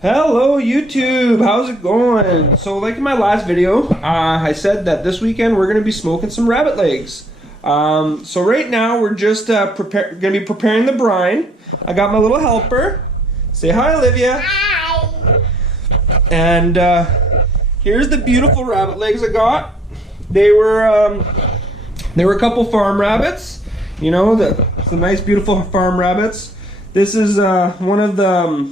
Hello YouTube, how's it going? So like in my last video, I said that this weekend we're going to be smoking some rabbit legs. So right now we're just going to be preparing the brine. I got my little helper. Say hi, Olivia. Hi. And here's the beautiful rabbit legs I got. They were a couple farm rabbits. You know, the nice beautiful farm rabbits. This is one of the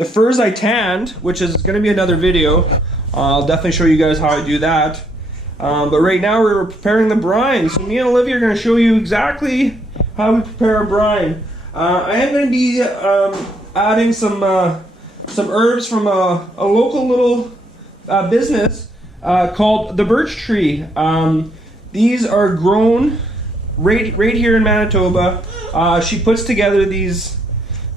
furs I tanned, which is going to be another video. I'll definitely show you guys how I do that. But right now we're preparing the brine. So me and Olivia are going to show you exactly how we prepare our brine. I am going to be adding some herbs from a local little business called the Burch Tree. These are grown right here in Manitoba. She puts together these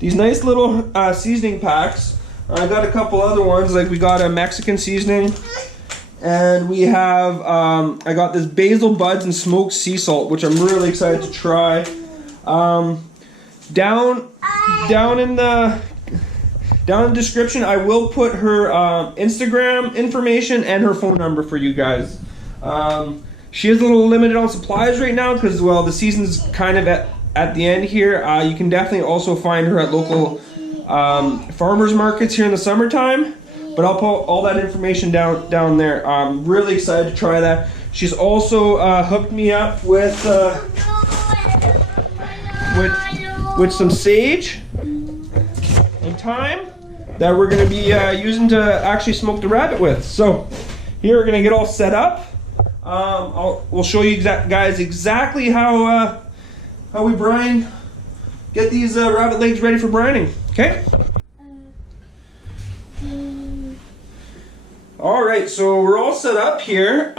nice little seasoning packs. I got a couple other ones, like we got a Mexican seasoning, and we have I got this basil buds and smoked sea salt, which I'm really excited to try. Down in the description, I will put her Instagram information and her phone number for you guys. She is a little limited on supplies right now because, well, the season's kind of at the end here. You can definitely also find her at local farmers markets here in the summertime, but I'll put all that information down there. I'm really excited to try that. She's also hooked me up with some sage and thyme that we're going to be using to actually smoke the rabbit with. So here we're going to get all set up. We'll show you guys exactly how we brine, get these rabbit legs ready for brining, okay? All right, so we're all set up here.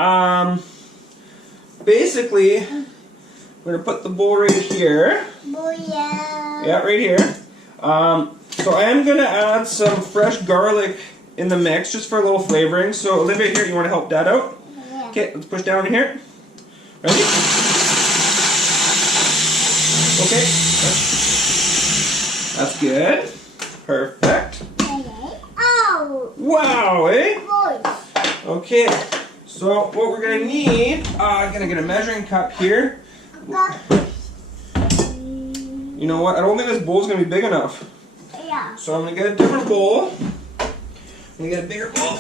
Basically, we're gonna put the bowl right here. Yeah, right here. So I am gonna add some fresh garlic in the mix just for a little flavoring. So Olivia, here, you wanna help Dad out? Yeah. Okay, let's push down here. Ready? Okay, that's good. Perfect. Oh! Wow, eh? Boys. Okay, so what we're gonna need, I'm gonna get a measuring cup here. You know what? I don't think this bowl's gonna be big enough. Yeah. So I'm gonna get a different bowl. I'm gonna get a bigger bowl.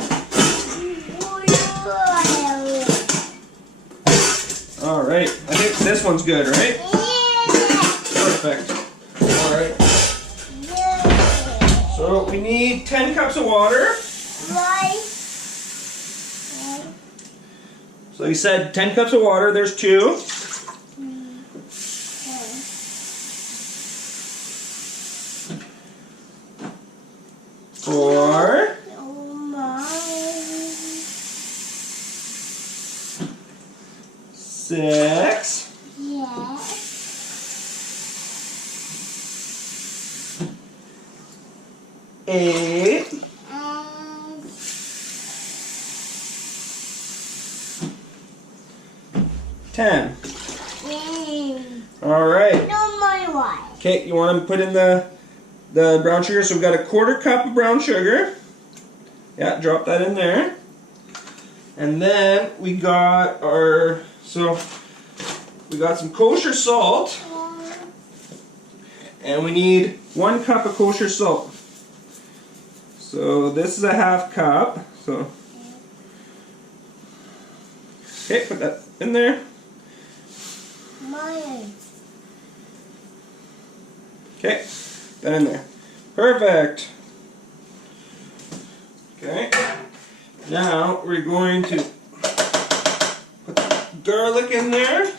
All right, I think this one's good, right? Perfect. All right. So we need 10 cups of water. Right. So you said 10 cups of water. There's 2. Four. 6. Yeah. 8. 10. All right. No more water. Okay, you want to put in the brown sugar. So we've got a 1/4 cup of brown sugar. Yeah, drop that in there. And then we got we got some kosher salt. And we need 1 cup of kosher salt. So this is a 1/2 cup. So okay, put that in there. Mine. Okay, that in there. Perfect. Okay. Now we're going to put the garlic in there.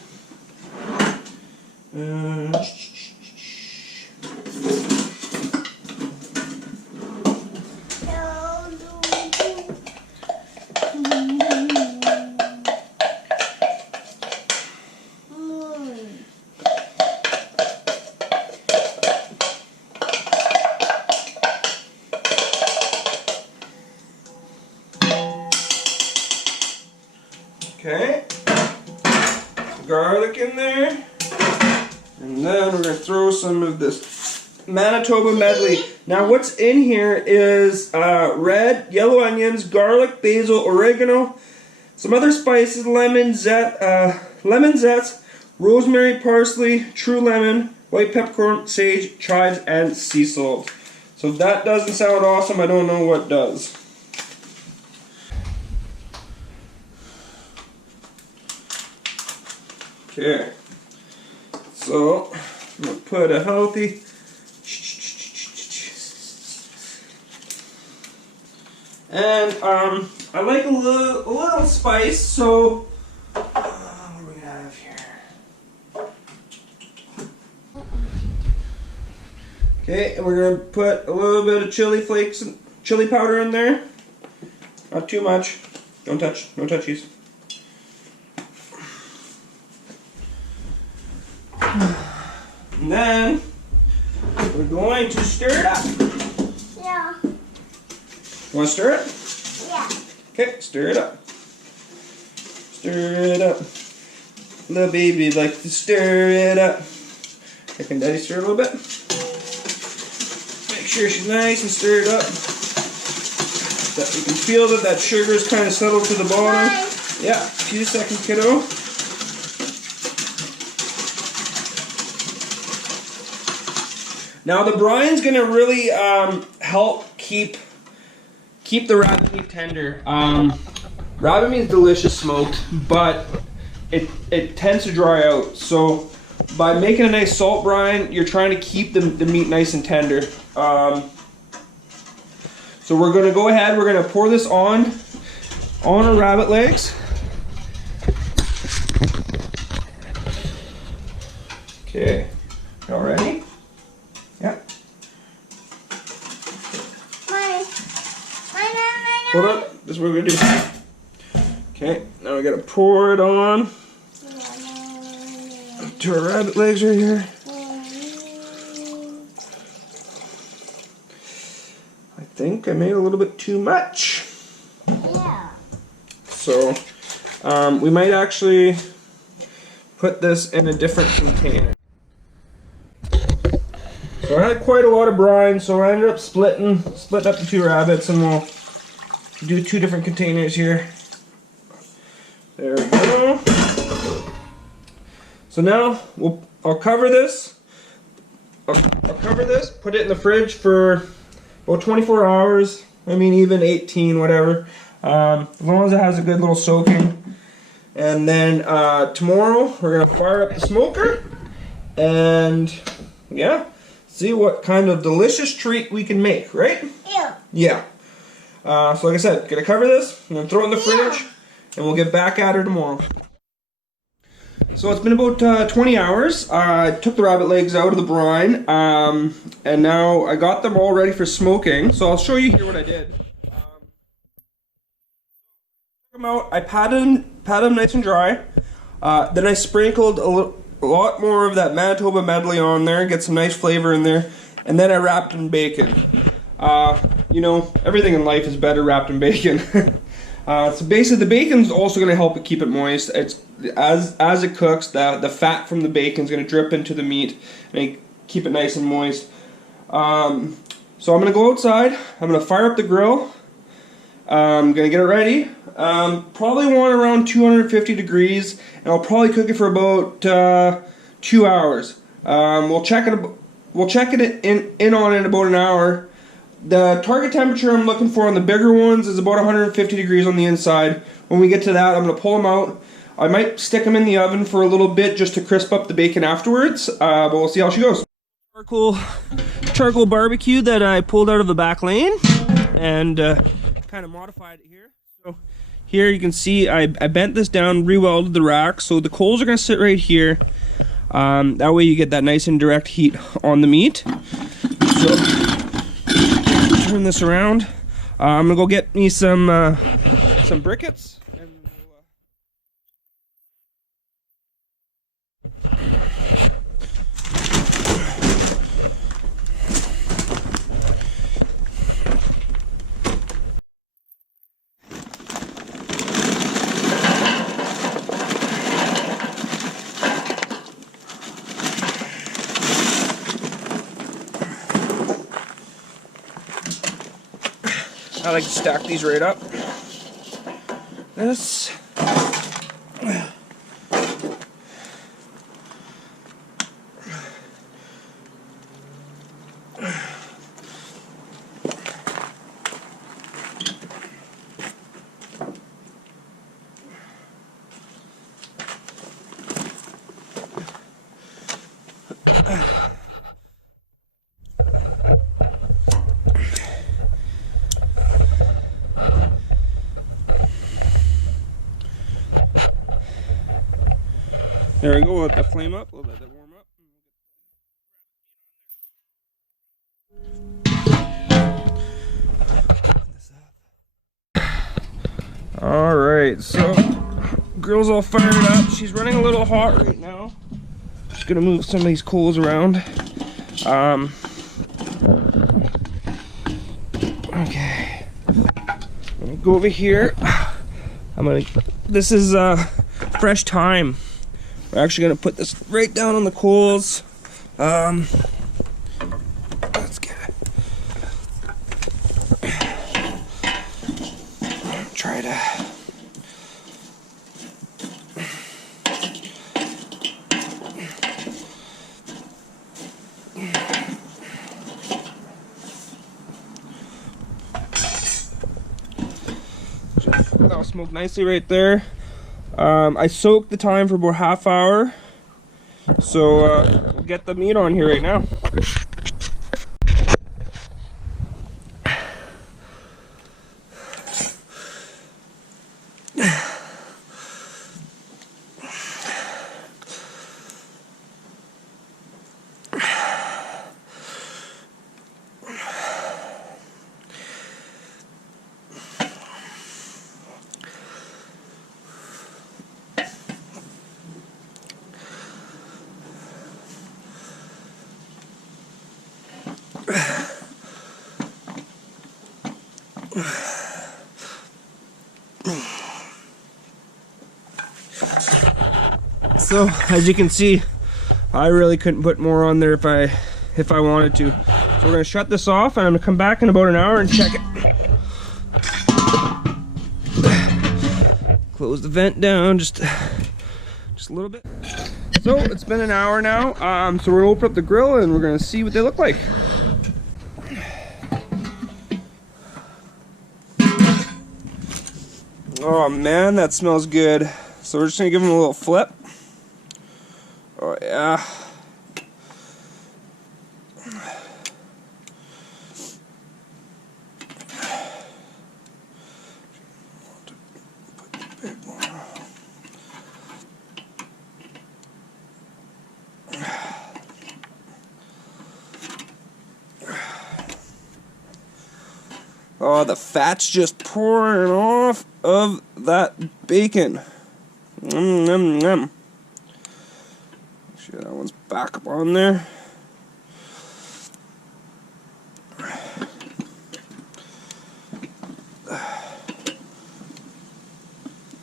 Okay, garlic in there, and then we're going to throw some of this Manitoba medley. Now what's in here is red, yellow onions, garlic, basil, oregano, some other spices, lemon zest, rosemary, parsley, true lemon, white peppercorn, sage, chives, and sea salt. So if that doesn't sound awesome, I don't know what does. Okay, so I'm gonna put a healthy and I like a little spice, so what do we have here? Okay, and we're gonna put a little bit of chili flakes and chili powder in there. Not too much. Don't touch, no touchies. And then we're going to stir it up. Yeah. Want to stir it? Yeah. Okay, stir it up. Stir it up. Little baby like to stir it up. Okay, can Daddy stir a little bit? Make sure she's nice and stir it up. That you can feel that sugar is kind of settled to the bottom. Nice. Yeah, a few seconds, kiddo. Now the brine's gonna really help keep the rabbit meat tender. Rabbit meat is delicious smoked, but it tends to dry out. So by making a nice salt brine, you're trying to keep the meat nice and tender. So we're gonna go ahead. We're gonna pour this on our rabbit legs. Okay, y'all ready? Yeah. Mine. Hold on. This is what we're gonna do. Okay, now we gotta pour it on to our rabbit legs right here. I think I made a little bit too much. Yeah. So we might actually put this in a different container. So I had quite a lot of brine, so I ended up splitting up the two rabbits, and we'll do two different containers here. There we go. So now I'll cover this. I'll cover this, put it in the fridge for about 24 hours. I mean, even 18, whatever. As long as it has a good little soaking. And then tomorrow we're gonna fire up the smoker, and yeah, see what kind of delicious treat we can make, right? Yeah. Yeah. So like I said, gonna cover this, I'm gonna throw it in the fridge, and we'll get back at her tomorrow. So it's been about 20 hours. I took the rabbit legs out of the brine, and now I got them all ready for smoking. So I'll show you here what I did. Took them out, I patted them nice and dry. Then I sprinkled a lot more of that Manitoba medley on there, get some nice flavor in there, and then I wrapped in bacon. You know, everything in life is better wrapped in bacon. So basically the bacon's also going to help it keep it moist. It's as it cooks, the fat from the bacon's going to drip into the meat and keep it nice and moist. So I'm going to go outside, I'm going to fire up the grill, I'm going to get it ready. Probably want around 250 degrees, and I'll probably cook it for about 2 hours. We'll check it in on it in about an hour. The target temperature I'm looking for on the bigger ones is about 150 degrees on the inside. When we get to that, I'm going to pull them out. I might stick them in the oven for a little bit just to crisp up the bacon afterwards, but we'll see how she goes. Charcoal barbecue that I pulled out of the back lane and kind of modified it here. So here you can see I bent this down, re-welded the rack, so the coals are going to sit right here. That way you get that nice and direct heat on the meat. So turn this around. I'm gonna go get me some briquettes. And I like to stack these right up. This. There we go, we'll let that flame up, we'll let that warm up. Alright, so grill's all fired up. She's running a little hot right now. Just gonna move some of these coals around. Okay. I'm gonna go over here. This is fresh thyme. We're actually gonna put this right down on the coals. Let's get it. Try to. That'll smoke nicely right there. I soaked the thyme for about half hour, so we'll get the meat on here right now. So as you can see, I really couldn't put more on there if I wanted to. So we're gonna shut this off, and I'm gonna come back in about an hour and check it. Close the vent down just a little bit. So it's been an hour now. So we're gonna open up the grill and we're gonna see what they look like. Oh man, that smells good. So we're just gonna give them a little flip. Oh yeah. Oh, the fat's just pouring off of that bacon. Nom, nom. Sure, that one's back up on there.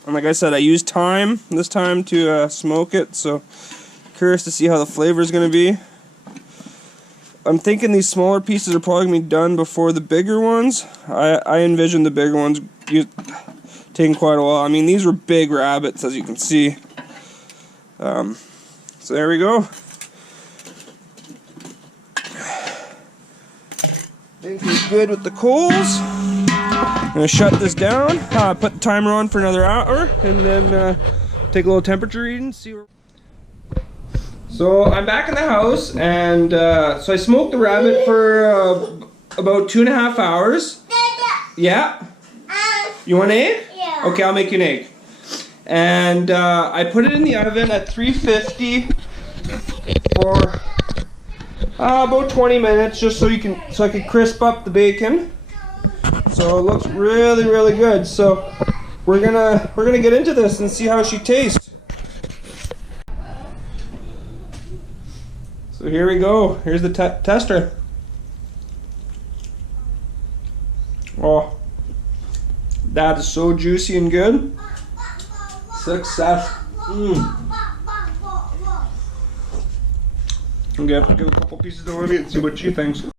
And like I said, I used thyme this time to smoke it, so curious to see how the flavor is going to be. I'm thinking these smaller pieces are probably going to be done before the bigger ones. I envision the bigger ones taking quite a while. I mean, these were big rabbits, as you can see. So there we go. I think we're good with the coals. I'm going to shut this down, put the timer on for another hour, and then take a little temperature reading, see where... So I'm back in the house, and so I smoked the rabbit for about 2.5 hours. Yeah? You want an egg? Yeah. Okay, I'll make you an egg. And I put it in the oven at 350 for about 20 minutes, just so I can crisp up the bacon. So it looks really, really good. So we're gonna get into this and see how she tastes. So here we go. Here's the tester. Oh, that is so juicy and good. Success. I'm gonna give a couple pieces to Olivia and see what she thinks.